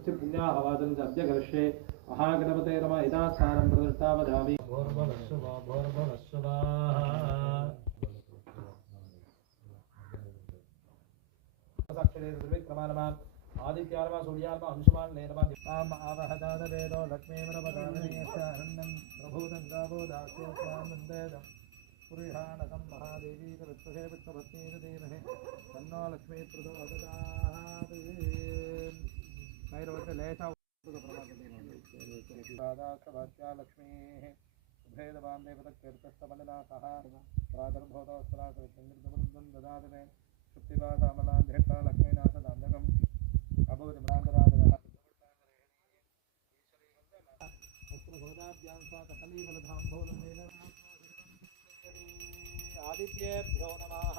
स्वस्ति पुण्याहवाचन अद्यकर्षे महागणपते नमः यथास्थानं प्रतिष्ठापयामि। आदित्यार्मा सूर्यार्मा अंशुमान लेनमा दिपाम आवहदान वेदो लक्ष्मीमरपदाननीयश्चारण्यं प्रभूतं गावो दास्योस्मानन्देदं पुरुषाणकं महादेवी विद्महे विष्णुपत्नीर धीमहि तन्नो लक्ष्मी प्रचोदयात्। नैरवस्य लेशा प्रभाकतेन लक्ष्मीः भेदवान् देवतकीर्तस्तमलिनाथः प्रादुर्भूतोऽस्त्राकृत्यं ददाति मे शुक्तिपातामलान्धेट्टा लक्ष्मीनाथदान्धकम् अभूतमलान्धराधरः आदित्येभ्यो नमः।